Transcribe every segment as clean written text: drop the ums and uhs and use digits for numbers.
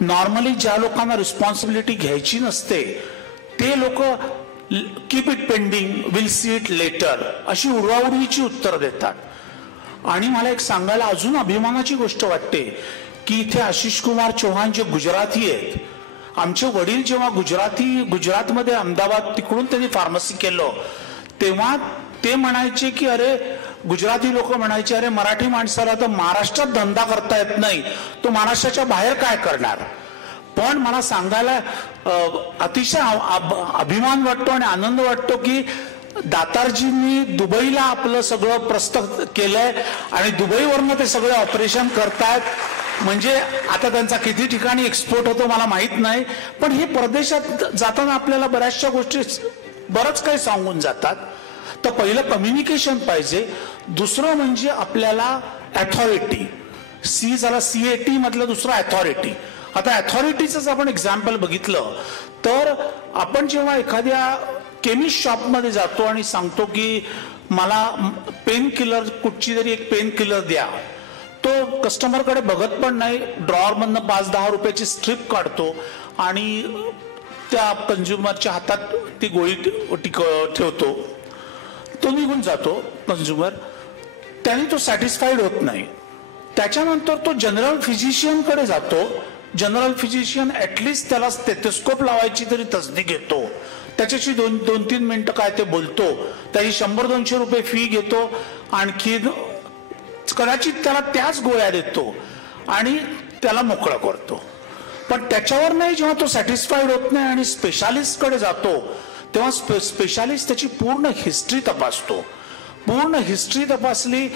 Normally ज्या लोकांना responsibility घ्यायची नसते ते लोक keep it pending, will see it later अशी उडवाउडवीची उत्तर देतात. आणि मला एक सांगायला अजून अभिमानाची गोष्ट वाटते की इथे आशिष कुमार चौहान जे गुजराती आहेत, आमचे वडील जेव्हा गुजरातमध्ये अहमदाबाद तिकडून त्यांनी फार्मसी केलं तेव्हा ते म्हणायचे की अरे गुजराती लोक म्हणायचे अरे मराठी माणसाला तर महाराष्ट्रात धंदा करता येत नाही, तो महाराष्ट्राच्या बाहेर काय करणार. पण मला सांगायला अतिशय अभिमान वाटतो आणि आनंद वाटतो की दातारजींनी दुबईला आपलं सगळं प्रस्तुत केलंय आणि दुबईवरनं ते सगळे ऑपरेशन करतायत. म्हणजे आता त्यांचा किती ठिकाणी एक्सपोर्ट होतो मला माहित नाही, पण हे परदेशात जाताना आपल्याला बऱ्याचशा गोष्टी बरंच काही सांगून जातात. तर पहिलं कम्युनिकेशन पाहिजे, दुसरं म्हणजे आपल्याला अथॉरिटी. सी झाला CAT मधलं दुसरं अथॉरिटी. आता अथॉरिटीच आपण एक्झाम्पल बघितलं तर आपण जेव्हा एखाद्या केमिस्ट शॉपमध्ये जातो आणि सांगतो की मला पेन किलर कुठची तरी एक पेन किलर द्या, तो कस्टमरकडे बघत पण नाही, ड्रॉअर मधनं 5-10 रुपयाची स्ट्रिप काढतो आणि त्या कंझ्युमरच्या हातात ती गोळी ठेवतो, तो निघून जातो कंझ्युमर. त्याने तो सॅटिस्फाईड होत नाही. त्याच्यानंतर तो जनरल फिजिशियनकडे जातो. जनरल फिजिशियन ऍटलिस्ट त्याला स्टेथोस्कोप लावायची तरी तसदी घेतो, त्याच्याशी 2-3 मिनिटं काय ते बोलतो, त्याची 100-200 रुपये फी घेतो, आणखी कदाचित त्याला त्याच गोळ्या देतो आणि त्याला मोकळं करतो. पण त्याच्यावर नाही, जेव्हा तो सॅटिस्फाईड होत नाही आणि स्पेशालिस्टकडे जातो तेव्हा स्पेशालिस्ट त्याची पूर्ण हिस्ट्री तपासतो. पूर्ण हिस्ट्री तपासली,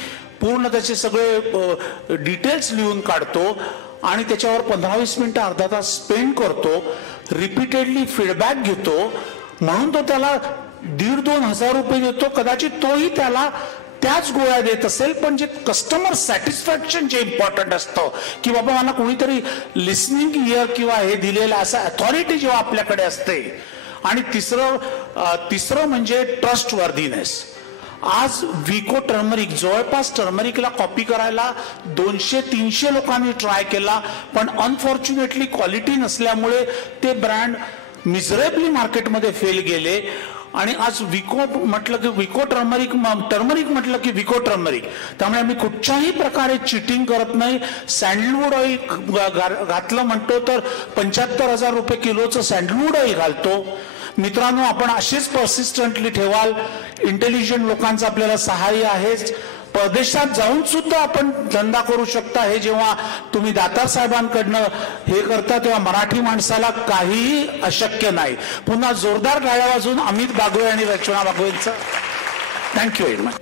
पूर्ण त्याचे सगळे डिटेल्स लिहून काढतो आणि त्याच्यावर 15-20 मिनिटं अर्धा तास स्पेंड करतो, रिपीटेडली फीडबॅक घेतो. म्हणून तो त्याला 1,500-2,000 हजार रुपये देतो. कदाचित तोही त्याला त्याच गोळ्या देत असेल, पण जे कस्टमर सॅटिस्फॅक्शन जे इम्पॉर्टंट असतं की बाबा मला कोणीतरी लिसनिंग इयर किंवा हे दिलेलं असं अथॉरिटी जेव्हा आपल्याकडे असते. आणि तिसरं म्हणजे ट्रस्ट वर्दीनेस. आज विको टर्मरिक, जवळपास टर्मरिकला कॉपी करायला 200-300 लोकांनी ट्राय केला, पण अनफॉर्च्युनेटली क्वालिटी नसल्यामुळे ते ब्रँड मिझरेबली मार्केटमध्ये फेल गेले. आणि आज विको म्हटलं की विको टर्मरिक म्हटलं की विको टर्मरिक. त्यामुळे आम्ही कुठच्याही प्रकारे चिटिंग करत नाही. सँडलवूड ऑइल घातलं म्हणतो तर 75,000 रुपये किलोचं सँडलवूड ऑइल घालतो. मित्रांनो, आपण असेच पर्सिस्टंटली ठेवाल. इंटेलिजंट लोकांचं आपल्याला सहाय्य आहेच. परदेशात जाऊन सुद्धा आपण धंदा करू शकता. हे जेव्हा तुम्ही दातार साहेबांकडनं हे करता तेव्हा मराठी माणसाला काहीही अशक्य नाही. पुन्हा जोरदार टाळ्या वाजवून अमित बागवे आणि रचना बागवेंचं थँक्यू व्हेरी मच.